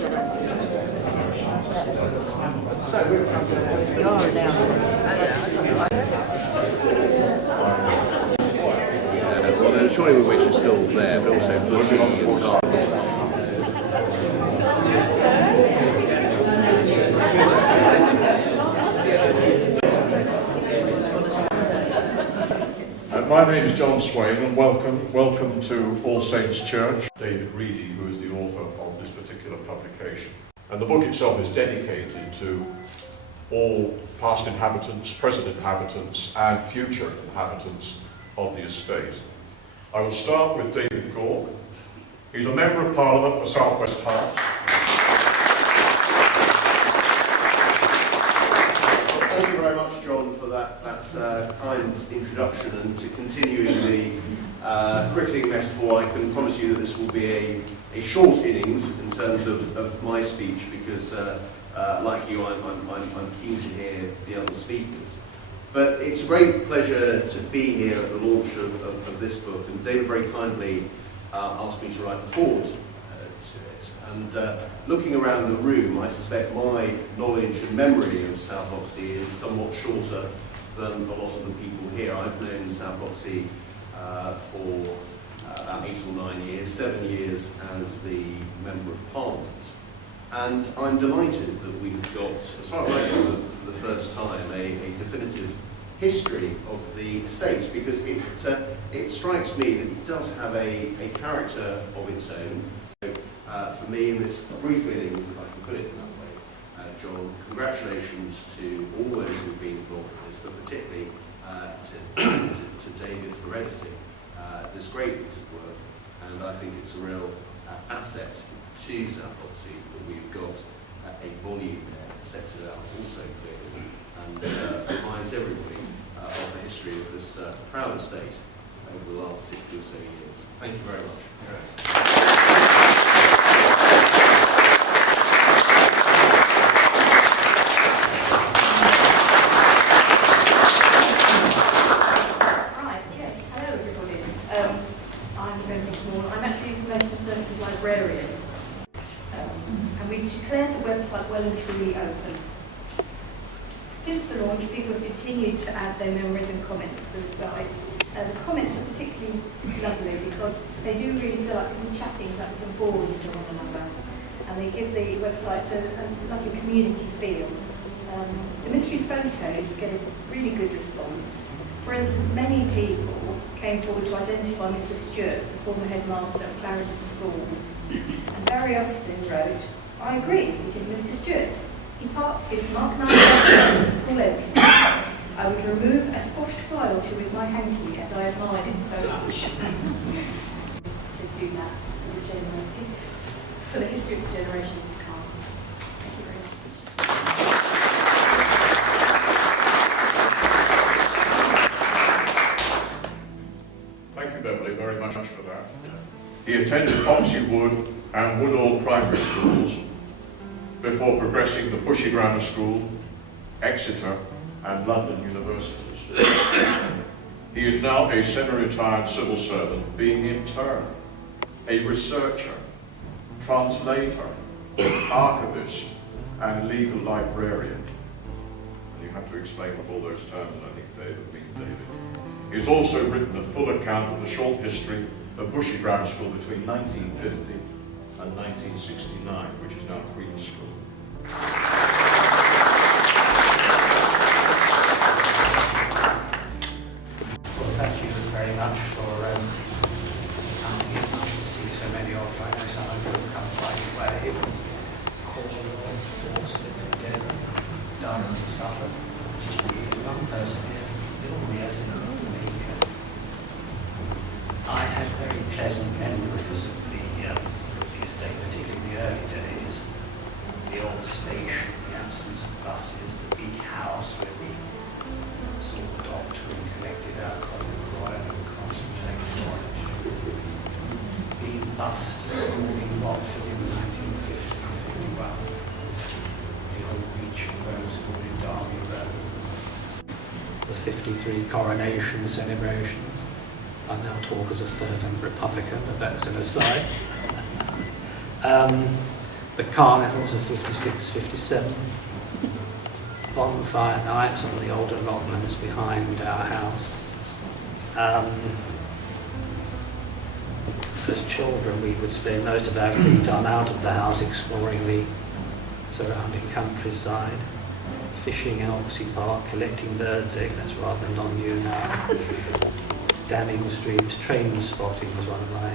Well, the trolley which is still there, but also bushy and gardens. My name is John Swain, and welcome to All Saints Church. David Reidy, who is the author of this particular publication. And the book itself is dedicated to all past inhabitants, present inhabitants, and future inhabitants of the estate. I will start with David Gork. He's a Member of Parliament for South West Hearts. Thank you very much, John, for that kind introduction, and to continuing the cricket metaphor. I can promise you that this will be a short innings in terms of my speech, because like you, I'm keen to hear the other speakers. But it's a great pleasure to be here at the launch of this book, and David very kindly asked me to write the foreword to it. And looking around the room, I suspect my knowledge and memory of South Oxhey is somewhat shorter than a lot of the people here. I've known South Oxhey for about 8 or 9 years, 7 years as the Member of Parliament. And I'm delighted that we've got, as far as I know, for the first time, a definitive history of the estate, because it strikes me that it does have a character of its own. For me, in this brief innings, if I can put it that way, John, congratulations to all those who've been involved in this, but particularly to David for editing this great piece of work. And I think it's a real asset to South Oxhey that we've got a volume there that sets it out also clearly and reminds everybody of the history of this proud estate over the last 60 or so years. Thank you very much. Well and truly open. Since the launch, people have continued to add their memories and comments to the site. The comments are particularly lovely because they do really feel like people chatting about some boards to one another, and they give the website a lovely community feel. The mystery photos get a really good response. For instance, many people came forward to identify Mr. Stewart, the former headmaster of Clarendon School, and Barry Austin wrote, "I agree, it is Mr. Stewart. He parked his Mark 9 at the school entrance. I would remove a squashed fly or two with my hanky as I admired it so much." To do that for the history of the generations to come. Thank you very much. Thank you, Beverly, very much for that. He attended Oxhey Wood and Woodall primary schools before progressing to Pushy Grammar School, Exeter and London universities. He is now a semi-retired civil servant, being in turn a researcher, translator, archivist and legal librarian. And you have to explain what all those terms, I think, David mean, David. He has also written a full account of the short history of Pushy Grammar School between 1950 and 1969, which is now Queen's School. Well, thank you very much for coming. It's nice to see so many of you. I know some of you have come quite a way. Cornwall, Dorset, Devon, Durham, Suffolk. One person here from all years and for many years. I had very pleasant memories of the estate, particularly in the early days. The old station, the absence of buses, the big house where we saw the doctor and collected our Colin Royal and concentrated orange. Being bused to school in Watford in 1950-51. The old beach in Rosewood in Derby Road. The 53 coronation celebrations. I now talk as a fervent Republican, but that's an aside. the carnivals of 56, 57, bonfire nights on the old allotments behind our house. As children, we would spend most of our free time out of the house exploring the surrounding countryside, fishing in Oxhey Park, collecting birds' eggs, that's rather non-new now, damming streams, train spotting was one of my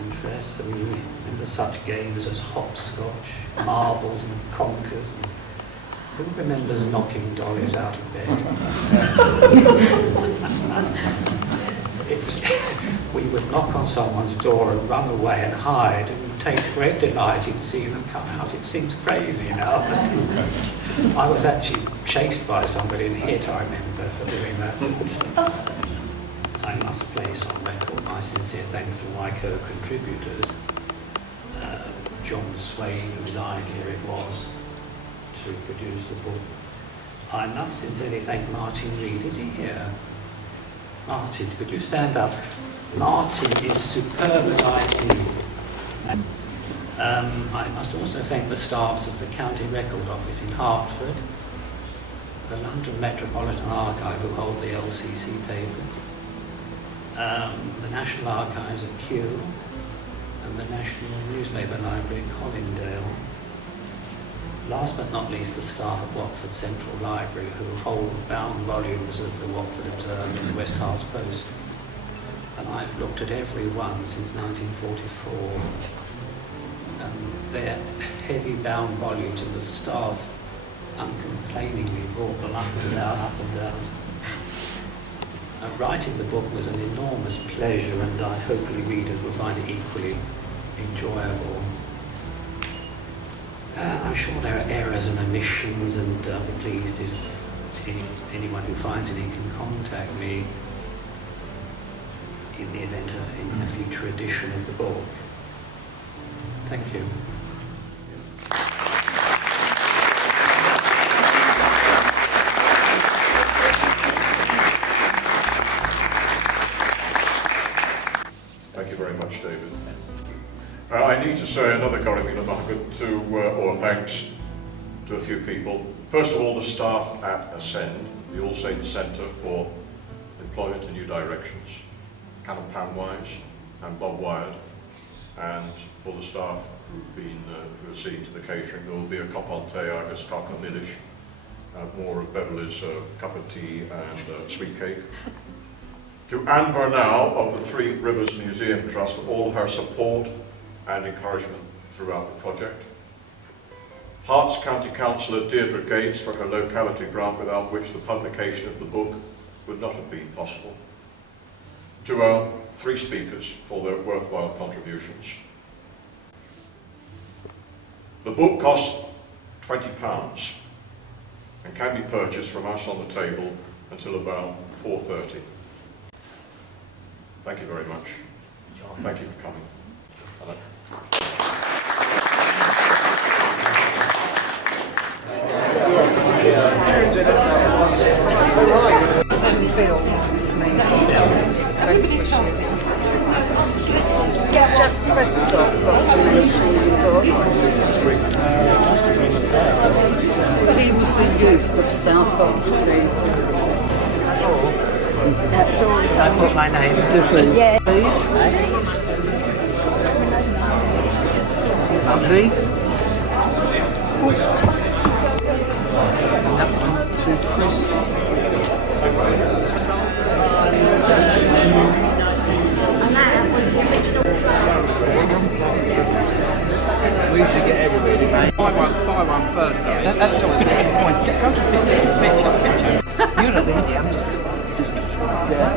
interests. I mean, remember such games as hopscotch, marbles and conkers. Who remembers knocking dollies out of bed? We would knock on someone's door and run away and hide and take great delight in seeing them come out. It seems crazy now. I was actually chased by somebody and hit, I remember, for doing that. I must place on record my sincere thanks to my co-contributors, John Swain, whose idea it was to produce the book. I must sincerely thank Martin Reidy. Is he here? Martin, could you stand up? Martin is superb at IT. I must also thank the staffs of the County Record Office in Hertford, the London Metropolitan Archive who hold the LCC papers, the National Archives at Kew, and the National Newspaper Library at Colindale. Last but not least, the staff at Watford Central Library who hold bound volumes of the Watford Observer and the West Herts Post. And I've looked at every one since 1944. They're heavy bound volumes and the staff uncomplainingly brought them up and down, up and down. Writing the book was an enormous pleasure and hopefully readers will find it equally enjoyable. I'm sure there are errors and omissions, and I'll be pleased if anyone who finds any can contact me in the event of in a future edition of the book. Thank you. Thank you very much, David. I need to say another or thanks to a few people. First of all, the staff at Ascend, the All Saints Centre for Employment in New Directions, Canon Panwise and Bob Wired, and for the staff who are seen to the catering. There will be a cup on tea, agus caca milish, more of Beverly's cup of tea and sweet cake. To Anne Burnell of the Three Rivers Museum Trust for all her support and encouragement throughout the project. Herts County Councillor Deirdre Gates for her locality grant, without which the publication of the book would not have been possible. To our three speakers for their worthwhile contributions. The book costs £20 and can be purchased from us on the table until about 4:30. Thank you very much. Thank you for coming. Hello. Bill, best wishes. Jack Prescott got to mention in the book. He was the youth of South Oxhey. That's all. I put my name. Yeah. Please. Lovely. To Chris. We used to get everybody, mate. Buy one first. That's all. Go to picture. You're a lady, I'm just... Yeah.